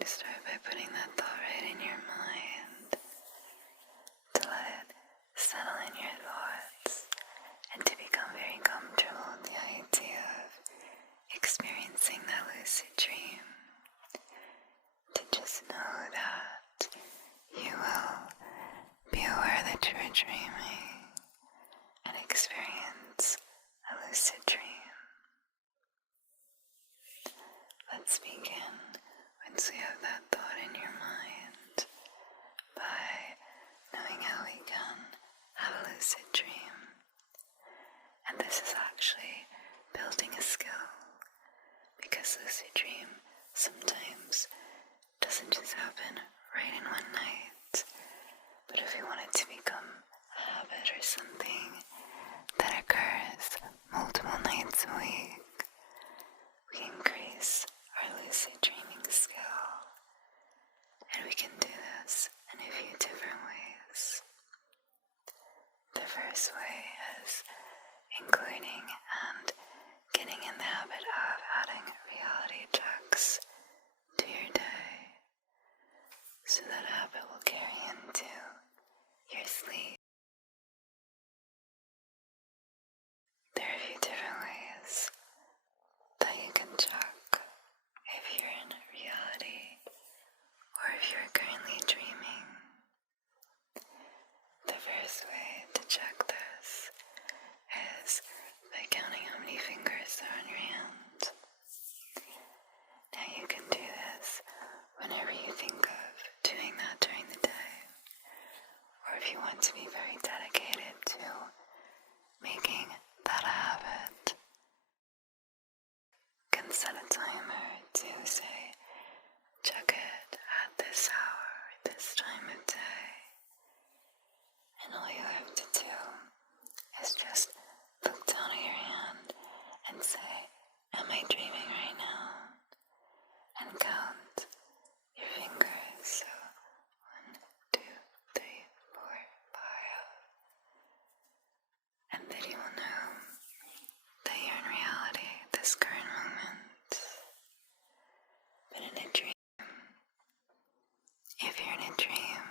to start by putting that thought right in your mind, to let it settle in your thoughts, and to become very comfortable with the idea of experiencing that lucid dream. To just know that you will be aware that you are dreaming and experience a lucid dream. Let's begin, once we have that thought in your mind, by knowing how we can have a lucid dream. And this is actually building a skill, because lucid dream sometimes doesn't just happen right in one night, but if we want it to become a habit or something that occurs multiple nights a week, we increase our lucid dreaming skill. And we can do this in a few different ways. The first way is including and getting in the habit of adding reality checks to your day, so that habit will carry into your sleep. There are a few different ways that you can check if you're in reality or if you're currently dreaming. The first way to check this is by counting how many fingers are on your hand. Now you can do this whenever you think of doing that during the day, or if you want to be very dedicated to making that a habit, you can set a timer to say, check it at this hour, this time of day, and all you have to do is just look down at your hand and say, am I dreaming right now? And count your fingers. So 1, 2, 3, 4, 5. And then you will know that you're in reality at this current moment. But in a dream, if you're in a dream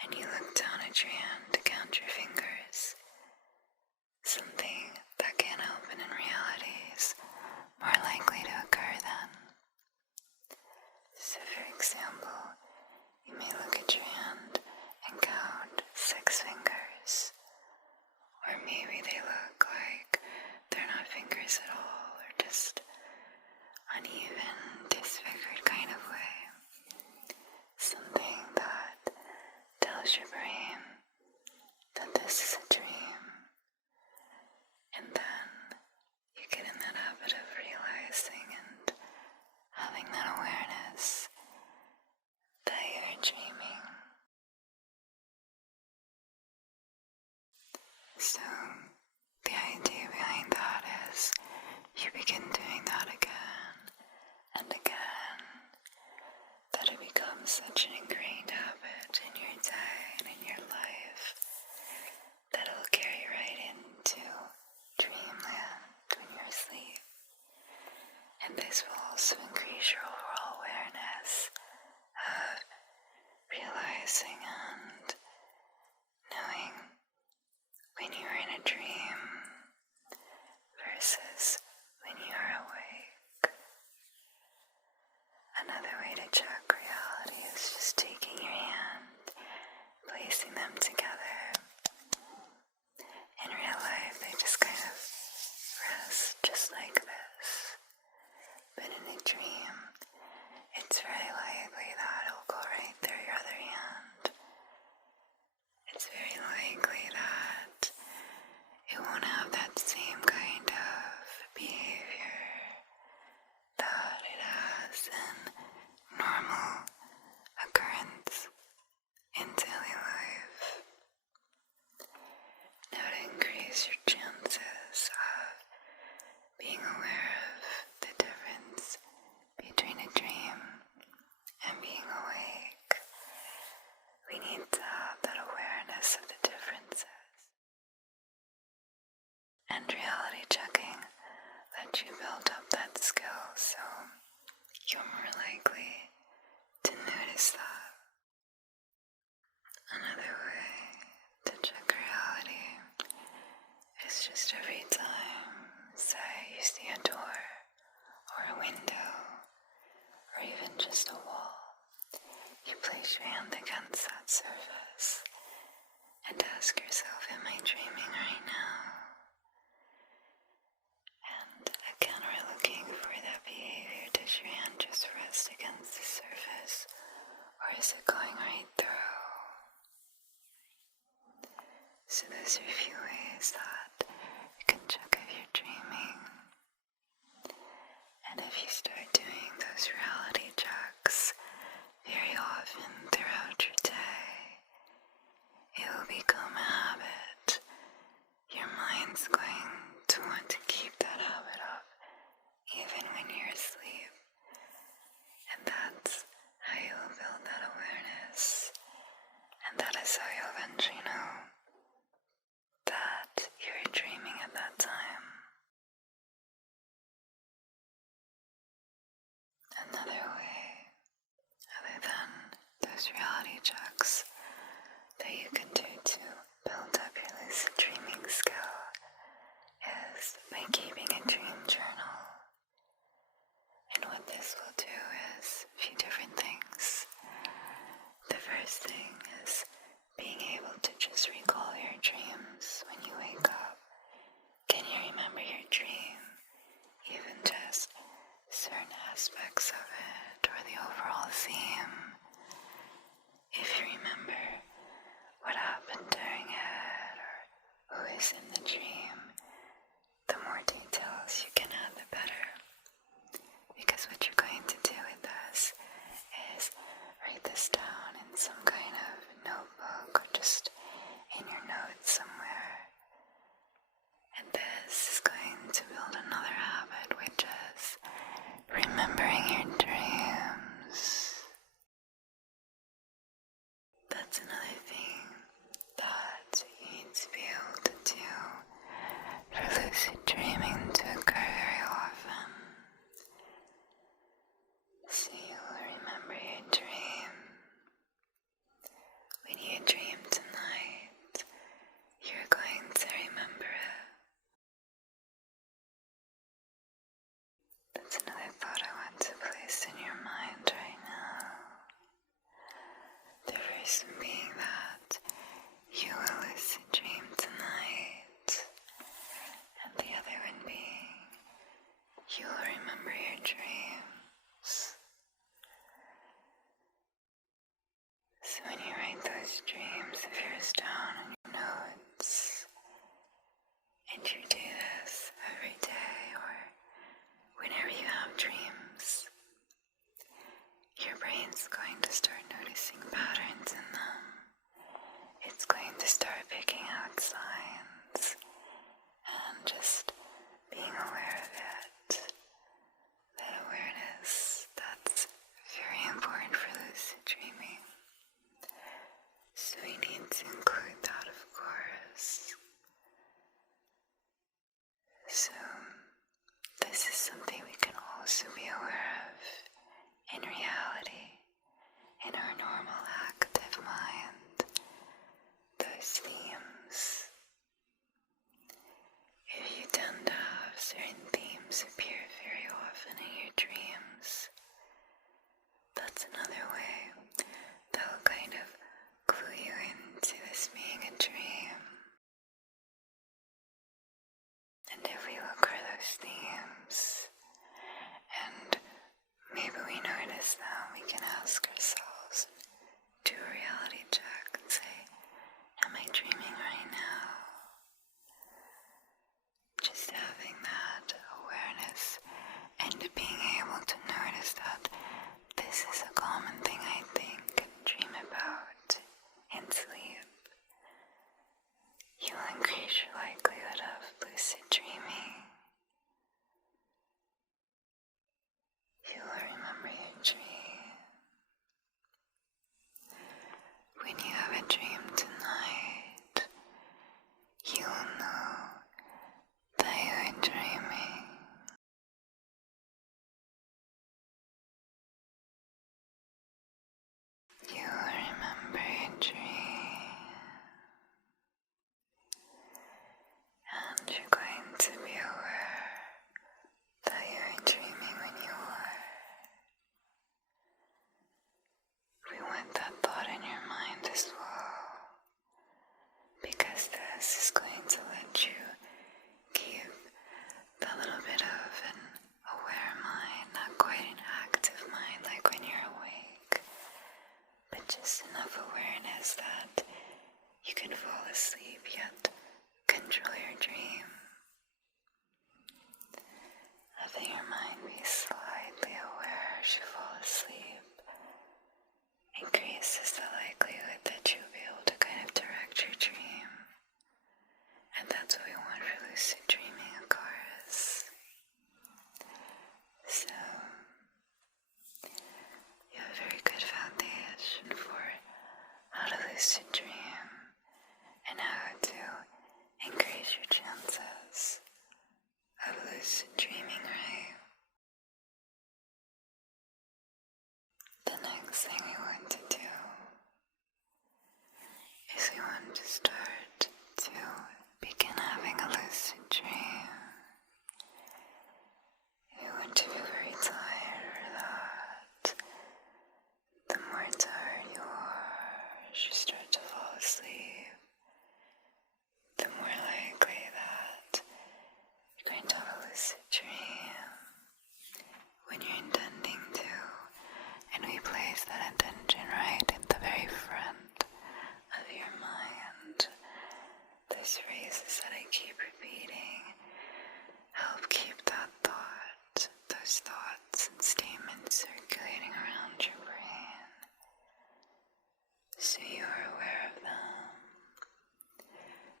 and you look down at your hand to count your fingers, something that can't happen in reality is more likely to occur then. So for example, you may look at your hand and count 6 fingers, or maybe they look like they're not fingers at all, or just uneven, disfigured kind of way. Something that tells your brain that this is a dream. And then you get in that habit of realizing and having that awareness that you're dreaming. So the idea behind that is you begin doing that again and again, that it becomes such an ingrained habit in your day and in your life that it will carry right into dreamland when you're asleep. And this will also increase your overall awareness of realizing and knowing when you are in a dream versus when you are awake. Another way to check reality is just taking your hand, placing them together. In real life, they just kind of rest just like this. But in a dream, it's very likely that it'll go right through your other hand. It's very likely that it won't have that same kind of behavior that it has in normal occurrence in daily life. Now, to increase your chances of being aware of the difference between a dream and being awake, we need to have that awareness of the differences. And reality checking lets you build up that skill, so you're more likely hand against that surface and ask yourself, am I dreaming right now? And again, we're looking for that behavior. Does your hand just rest against the surface, or is it going right through? So those are a few ways that you can check if you're dreaming. And if you start doing those reality checks very often throughout your day, it will become a habit. Your mind's going to want to keep that habit up even when you're asleep. And that's how you'll build that awareness. And that is how you'll eventually know that you're dreaming at that time. Another way, other than those reality checks, that you can do to build up your lucid dreaming skill is by keeping a dream journal. And what this will do is a few different things. The first thing is being able to just recall your dreams when you wake up. Can you remember your dream? Even just certain aspects of it or the overall theme. If you remember what happened during it or who is in the dream, the more details you can add, the better. Because what you're going to do with this is write this down in some kind of notebook or just in your notes somewhere. And this is going to build another habit, which is remembering your dreams. That's another thing that you need to be able to do for lucid dreaming to occur very often. So you will remember your dream. When you dream tonight, you're going to remember it. That's another thought I want to place in your mind right now. The first one being that you will lucid dream tonight, and the other one being you will remember your dreams. So when you write those dreams of yours down in your notes, and you do this every day or whenever you have dreams, your brain's going to start noticing patterns in them. It's going to start picking out signs and just being aware of it. That awareness, that's very important for lucid dreaming. So we need to include that, of course. So this is something we can also be aware of in reality, in our normal active mind, those themes. If you tend to have certain themes appear very often in your dreams, that's another way that will kind of clue you into this being a dream. And if we look for those themes, and maybe we notice them, we can ask ourselves, do a reality check and say, am I dreaming right now? Just having that awareness and being able to notice that this is a common thing I think and dream about in sleep. You'll increase your likelihood of lucid dreaming. You will remember your dream. just enough awareness that you can fall asleep yet control your dream. Having your mind be slightly aware as you fall asleep increases the likelihood that you'll be able to kind of direct your dream. And that's what we want for lucid dreaming, of course. So, you have a very good foundation for how to lucid dream and how to increase your chances of lucid dreaming, right? The next thing we want to do is we want to start to begin having a lucid dream. You want to feel very tired for that. The more tired you are as you start to fall asleep, the more likely that you're going to have a lucid dream. When you're intending to, and we place that intention right in the very front of your mind, those phrases that I keep repeating help keep that thought, those thoughts and statements circulating around your brain, so you are aware of them,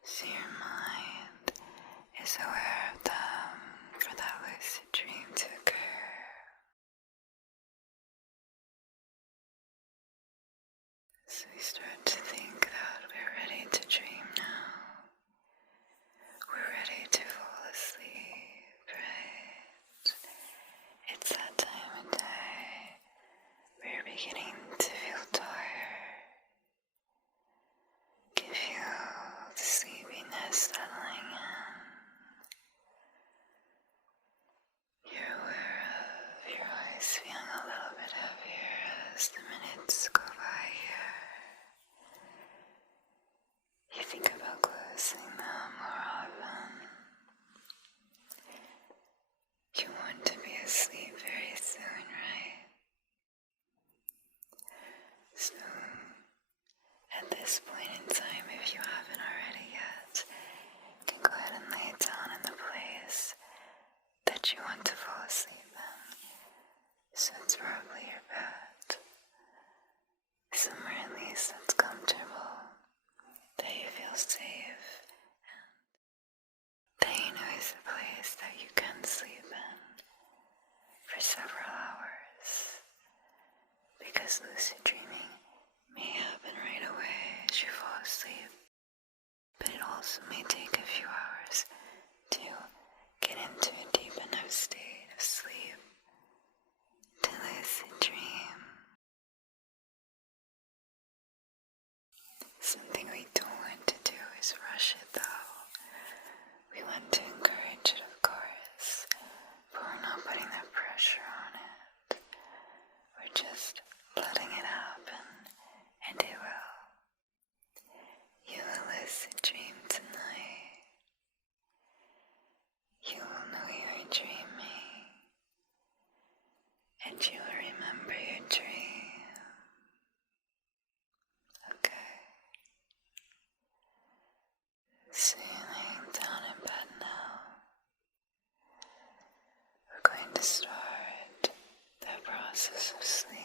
so your mind is aware of them for that lucid dream to occur. So we start to think that we're ready to dream now. We're ready to fall asleep, right? It's that time of day. We're beginning to feel tired. Can feel the sleepiness settling in. You're aware of your eyes feeling a little bit heavier as the minutes go by here. You think about closing them more often. You want to be asleep very soon, right? So, at this point in time, if you haven't already yet, you can go ahead and lay down in the place that you want to fall asleep in. So it's probably your bed. Somewhere at least that's comfortable, that you feel safe, and that you know is a place that you can sleep in for several hours. Because lucid dreaming may happen right away as you fall asleep, but it also may take a few hours to get into a deep enough state of sleep to lucid dream. Something we don't want to do is rush it though. We want to encourage it, of course, but we're not putting that pressure on it. We're just letting it happen, and it will. You will lucid dream tonight. You will know you're dreaming, and you will remember your dream. Okay. So you're laying down in bed now. We're going to start the process of sleep.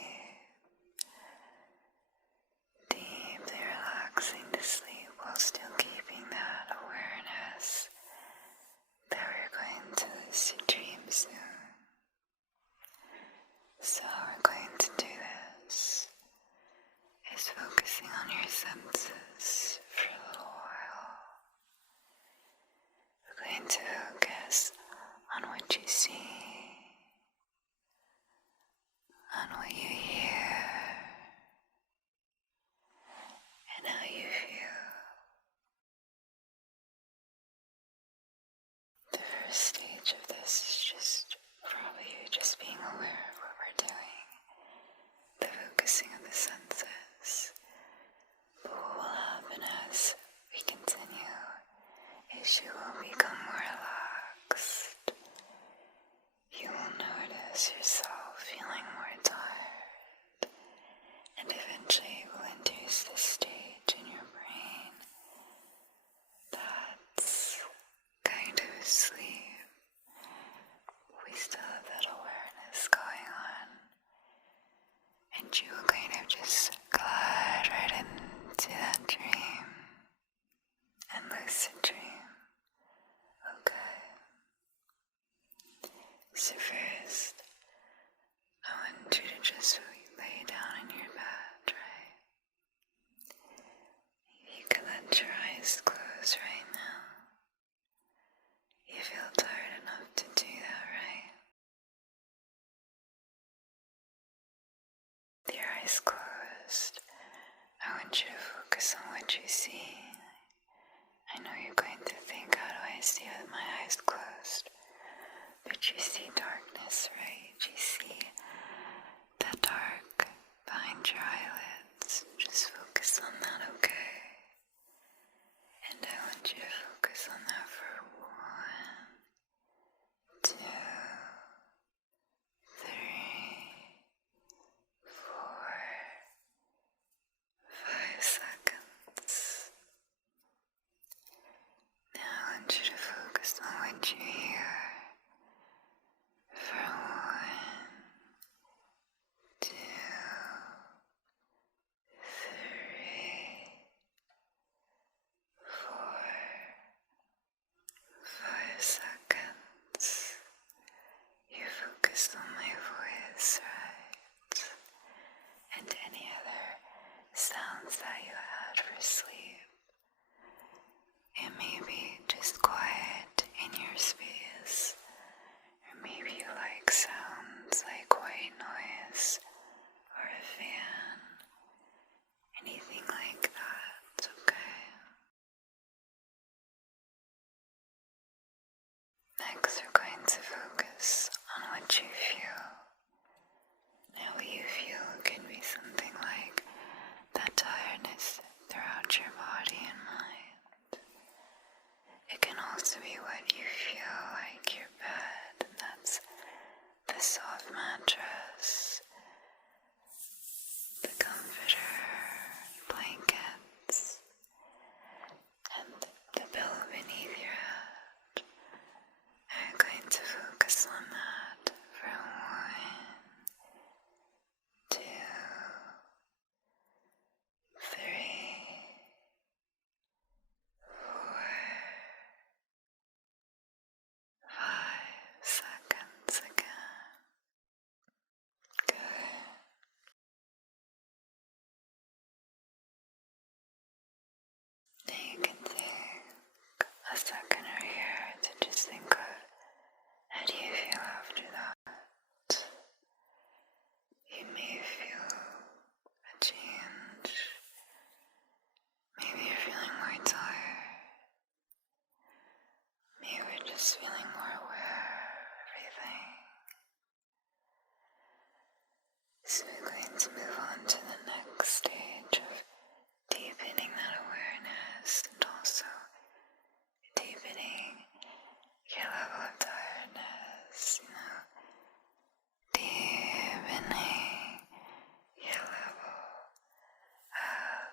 Deeply relaxing to sleep while still keeping that awareness that we're going to lucid dream soon. So how we're going to do this is focusing on your senses for a little while. We're going to focus on what you see, on what you hear, and how you feel. The first stage of this is just probably you just being aware of what we're doing, the focusing of the senses. But what will happen as we continue is you will become more relaxed. You will notice yourself feeling more tired, and eventually you will So first, I want you to just lay down in your bed, right? You can let your eyes close right now. You feel tired enough to do that, right? With your eyes closed, I want you to focus on what you see. I know you're going to think, how do I see with my eyes closed? But you see darkness, right? You see that dark behind your eyelids. Just focus on that, okay? And I want you to focus on that for 1, 2, 3, 4, 5 seconds. Now I want you to focus on what you hear for 1, 2, 3, 4, 5 seconds. You focused on my voice, right? And any other sounds that you had for sleep. It may be just quiet in your space, or maybe you like sounds like white noise or a fan, anything like that, okay? Next, we're going to focus on what you feel. Now, what you feel can be something like that tiredness throughout your body and mind. It can also be what you feel like your bed, and that's the soft mattress, the comforter, blankets, and the pillow beneath your head. I'm going to focus on that for 1, 2, 3, 4, 5 seconds again. Good. Now you can take a second or here to just think of, how do you feel after that? You may feel a change. Maybe you're feeling more tired. Maybe we're just feeling more aware of everything. So we're going to move on to the next stage of deepening that awareness and also deepening your level of tiredness, deepening your level of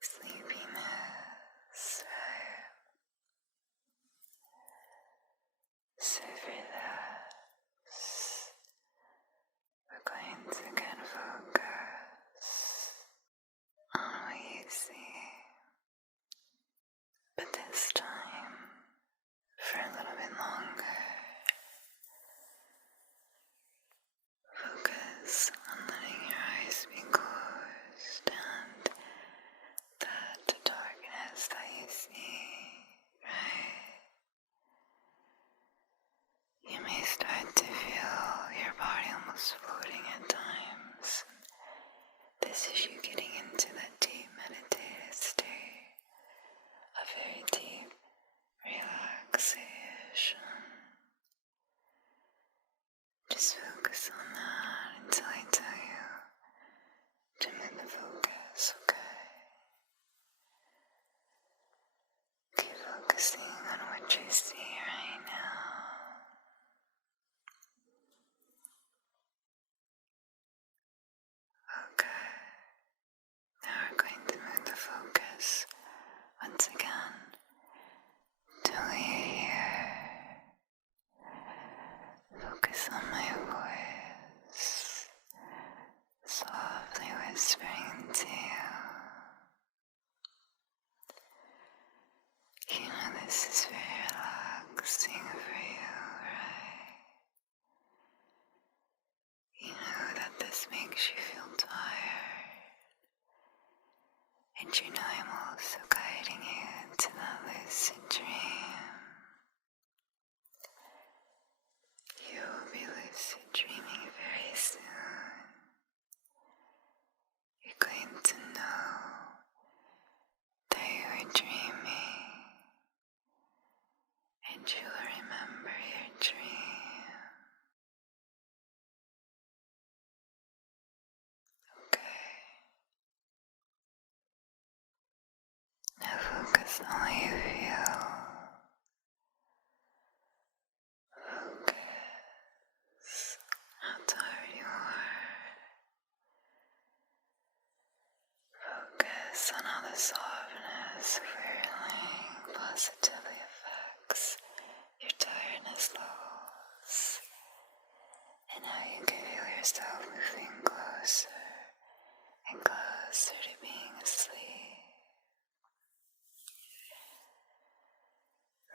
sleepiness, right? So for this, we're going to again focus on what you see, but this time for a little bit longer. Focus on letting your eyes be closed and that darkness that you see, right? You may start to feel your body almost floating at times. This is you getting into that deep meditative state, a very deep relaxation. Just focus on that until I tell you to move the focus, okay? Keep focusing on what you see right now. Okay. Now we're going to move the focus once again to your ear. Focus on my voice, softly whispering to you. You know this is very relaxing for you, right? makes you feel tired. And you know I'm also guiding you into that lucid dream. You will be lucid dreaming very soon. You're going to know that you are dreaming, and you will remember your dream. Okay. Now focus on how you feel. Focus how tired you are. Focus on how the softness of your feeling positively affects your tiredness levels, and how you can feel yourself moving closer and closer to being asleep.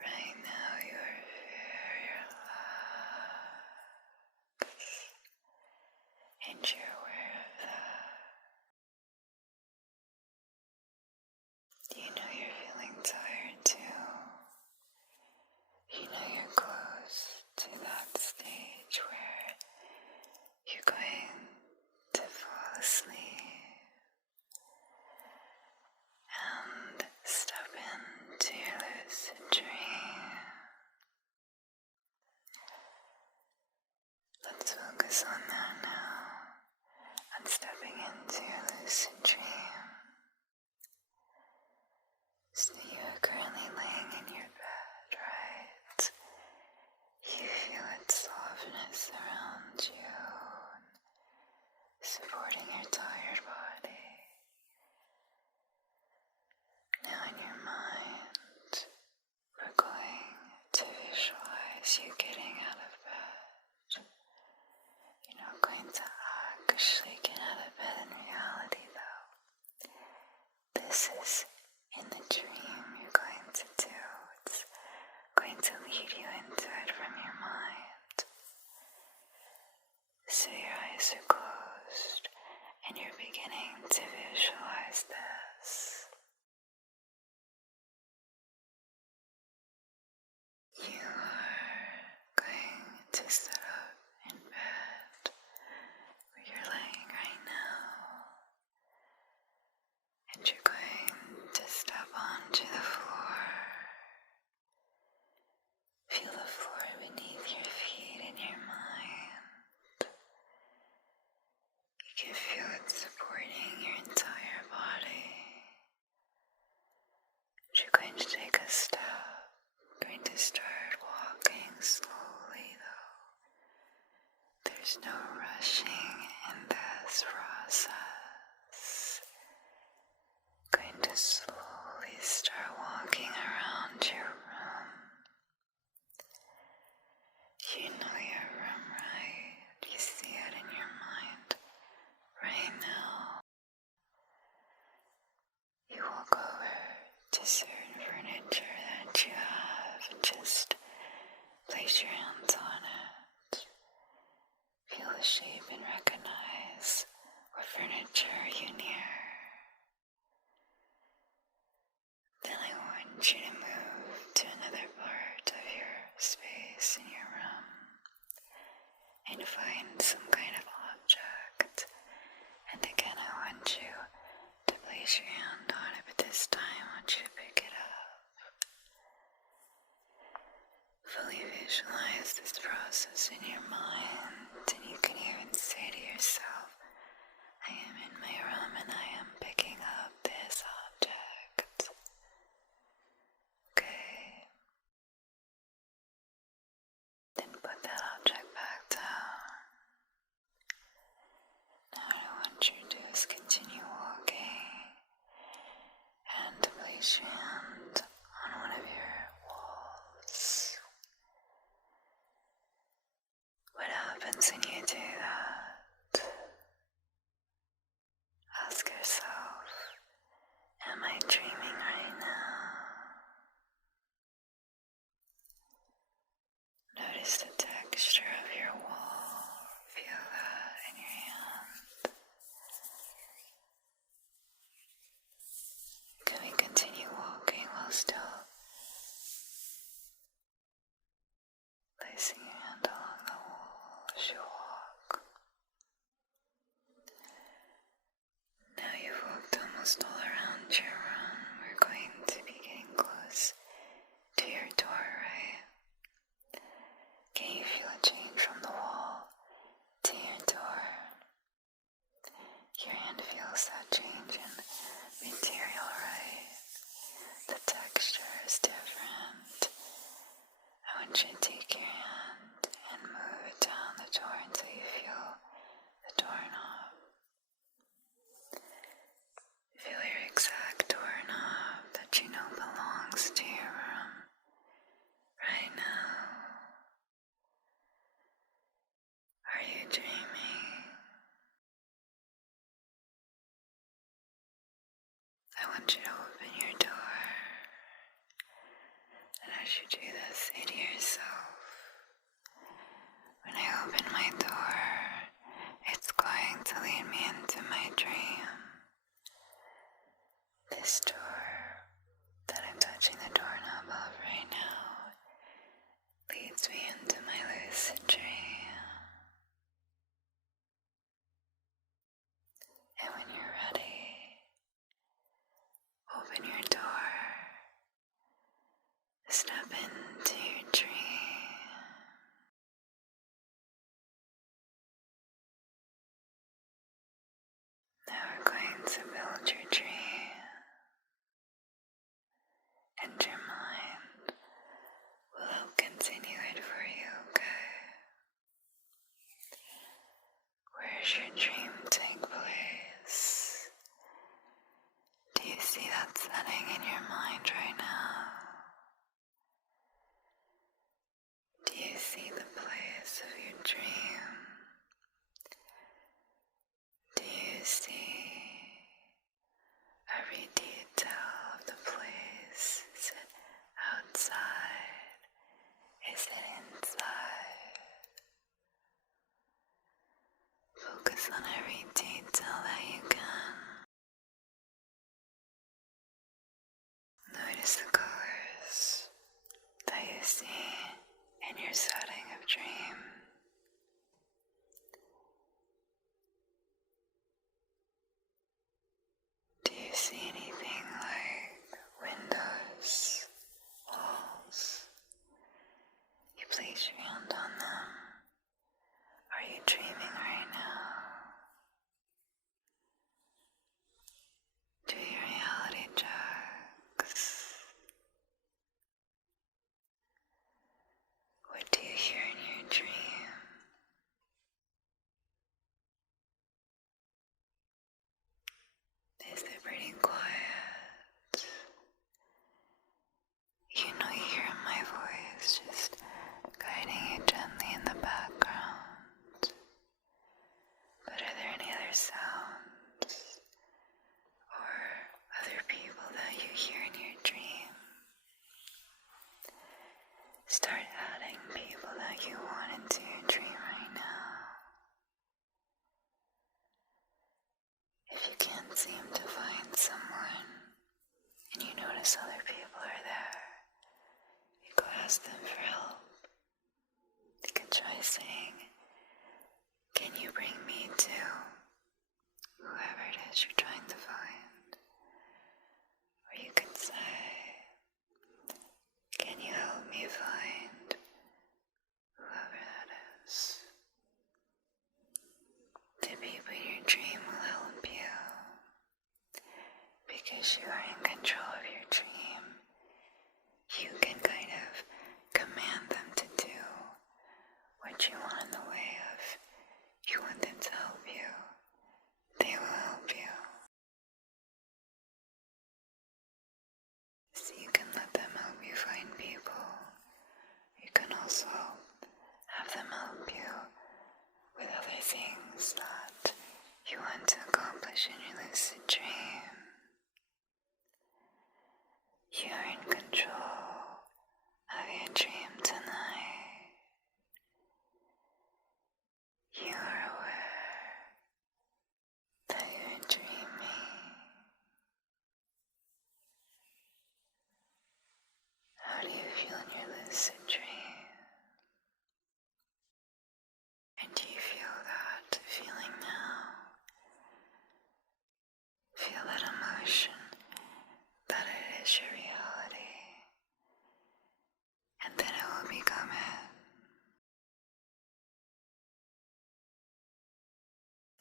Right now you are very relaxed, and you're aware of that. You know you're feeling tired too. You know you're close to that stage where you're going to fall asleep and step into your lucid dream. Let's focus on that now, on stepping into your lucid dream. So you are currently laying in your bed, right? You feel its softness around you, supporting your tired body. Now in your mind, we're going to visualize you getting out of bed. You're not going to actually get out of bed in reality though. This is in the dream you're going to do. It's going to lead you into it from your mind. So your eyes are closed and you're beginning to visualize this. You are going to sit up in bed where you're laying right now, and you're going to step onto the floor. Feel the floor beneath your feet in your mind. You can feel it supporting your entire body. You're going to take a step. You're going to start walking slowly though. There's no rushing in this process. Going to slowly start walking around your room. You know your room, right? You see it in your mind right now. You walk over to certain furniture that you have and just place your hands on it. Feel the shape and recognize what furniture you near. Then I want you to move to another part of your space in your room and find some kind of object. And again, I want you to place your hand on it, but this time I want you to pick it up. Fully visualize this process in your mind, and you can even say to yourself, I am in my room and I am picking up this object. Okay. Then put that object back down. Now what I want you to do is continue walking and place your hand on one of your walls. What happens when you do that? Ask yourself, am I dreaming right now? Notice the texture of your wall. Feel that in your hand. you're dreaming. I want you to open your door, and as you do this, say to yourself, when I open my door, it's going to lead me into my dream. This door that I'm touching the doorknob of right now leads me into my lucid dream. And when you're ready, open your door, step into your dream. Now we're going to build your dream, and your mind will help continue it for you, okay? Where's your dream take place? Do you see that setting in your mind right now? Do you see the place of your dream? Do you see every detail of the place? Is it outside? Is it inside? Focus on every detail that you can. Notice the colors that you see in your setting of dream. Do you see anything like windows, walls? You place your hand on them. Are you dreaming right now? Do your reality checks. What do you hear in your dream? Is it pretty quiet? You know you hear my voice just guiding you gently in the background. But are there any other sounds or other people that you hear in your dream? Start adding people that you want into your dream right now. If you can't seem to find someone and you notice other people are there, you go ask them for help. You can try saying, "Can you bring me to whoever it is you're trying to find?" Or you can say, "Can you help me find whoever that is?" The people in your dream will help you because you are in control of your dream. You can kind of command them to do what you want in the way of you want them to help you. They will help you. So you can let them help you find people. You can also have them help you with other things that you want to accomplish in your lucid dream. You are in control of your dream tonight. You are aware that you're dreaming. How do you feel in your lucid dream? And do you feel that feeling now? Feel that emotion, that it is your reality, and then it will become it.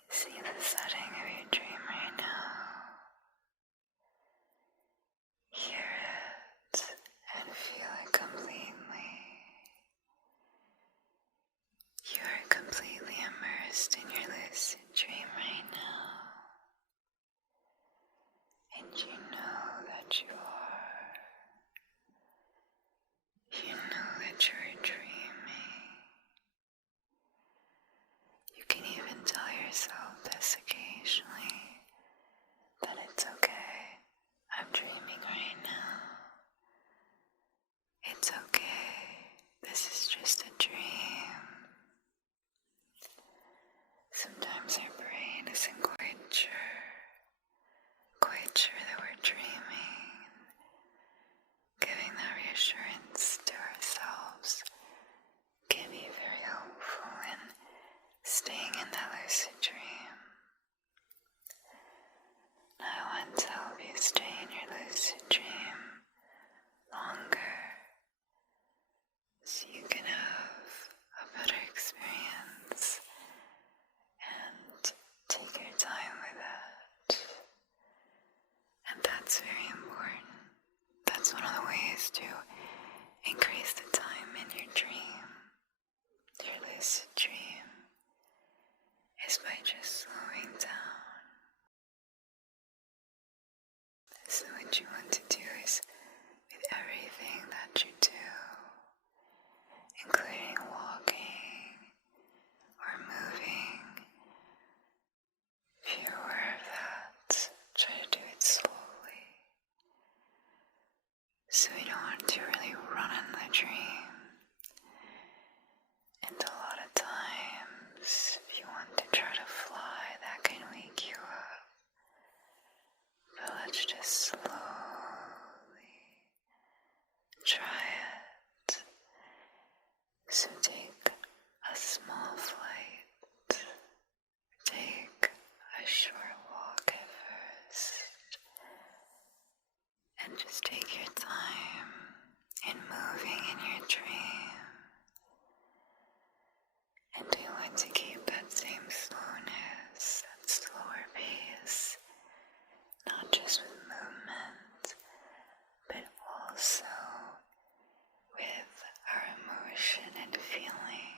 See the setting of your dream right now. Hear it and feel it completely. You are completely immersed in your lucid dream right now. And you know that you are. You know that you're dreaming. You lucid dream is by just slowing down. So what you want to do is, with everything that you do, including walking or moving, if you're aware of that, try to do it slowly. So you don't want to really run in the dream. And a lot of times, if you want to try to fly, that can wake you up. But let's just slowly try it. So take a small flight. Take a short walk at first. And just take your time in moving in your dream. And we want to keep that same slowness, that slower pace, not just with movement, but also with our emotion and feeling.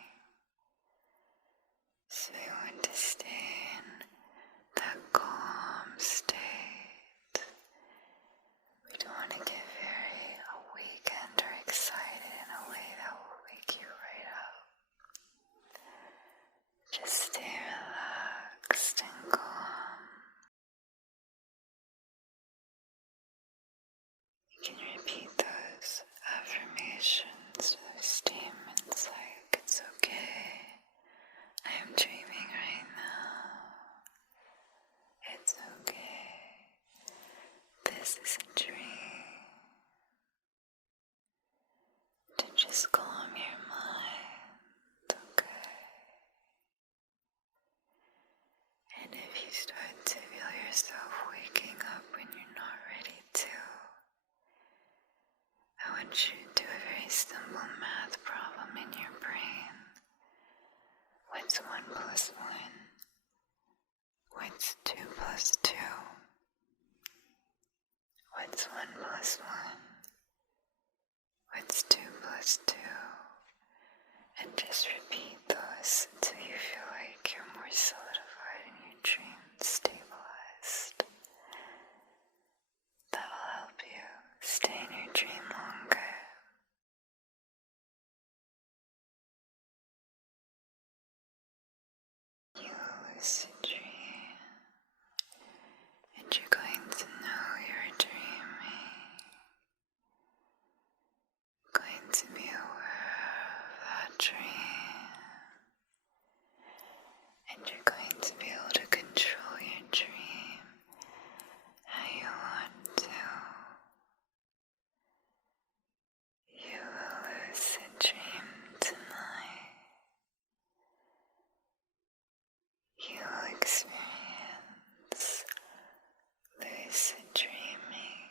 So we want to stay in that calm state. We don't want to get very awakened or excited in a way that will wake you right up. Just stay relaxed and calm. You can repeat those affirmations, those statements like, it's okay, I am dreaming right now. It's okay, this is a dream. To just calm your mind, okay? And if you start to feel yourself waking up when you're not ready to, I want you to do a very simple math problem in your brain. What's 1 plus 1? What's 2 plus 2? What's 1 plus 1? What's 2 plus 2? And just repeat those until you feel like you're more solidified in your dream, stabilized. That will help you stay in your dream longer. You lucid dream, and you're going to know you're dreaming. Going to be aware of that dream, and you're going to be able to control your dream how you want to. You will lucid dream tonight. You will experience lucid dreaming.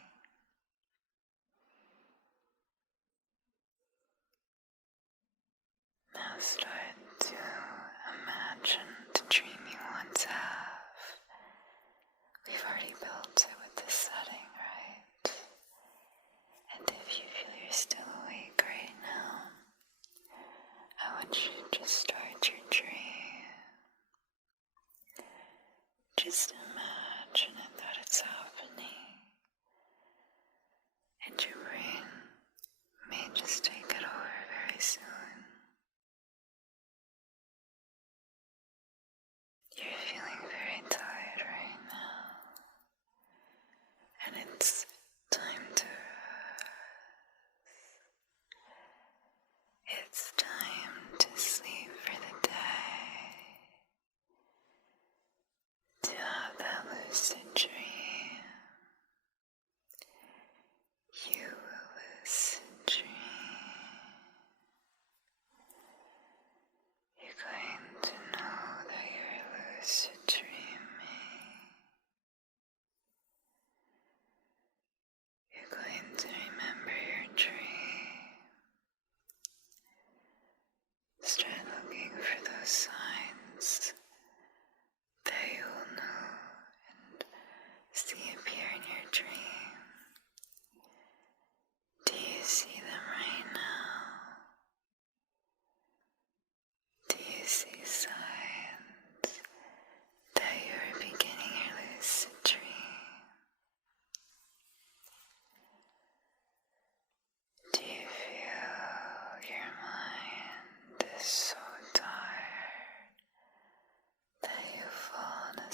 Now start to imagine the dream you want to have. We've already built it with the setting, right? And if you feel you're still awake right now, I want you to just start your dream. Just imagine it, that it's happening. And your brain may just take it over very soon. You're feeling very tired right now, and it's time to rest. It's time to sleep for the day, to have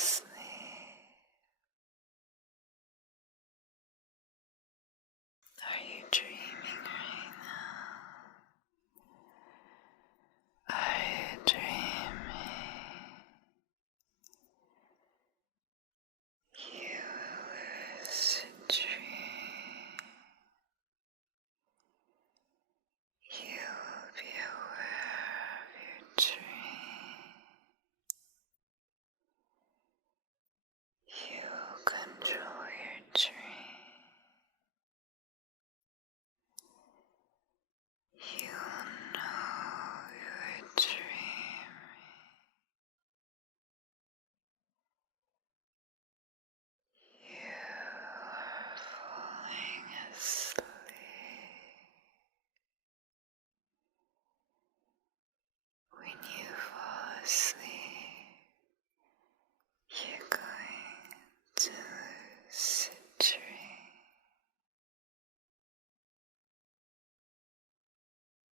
sleep.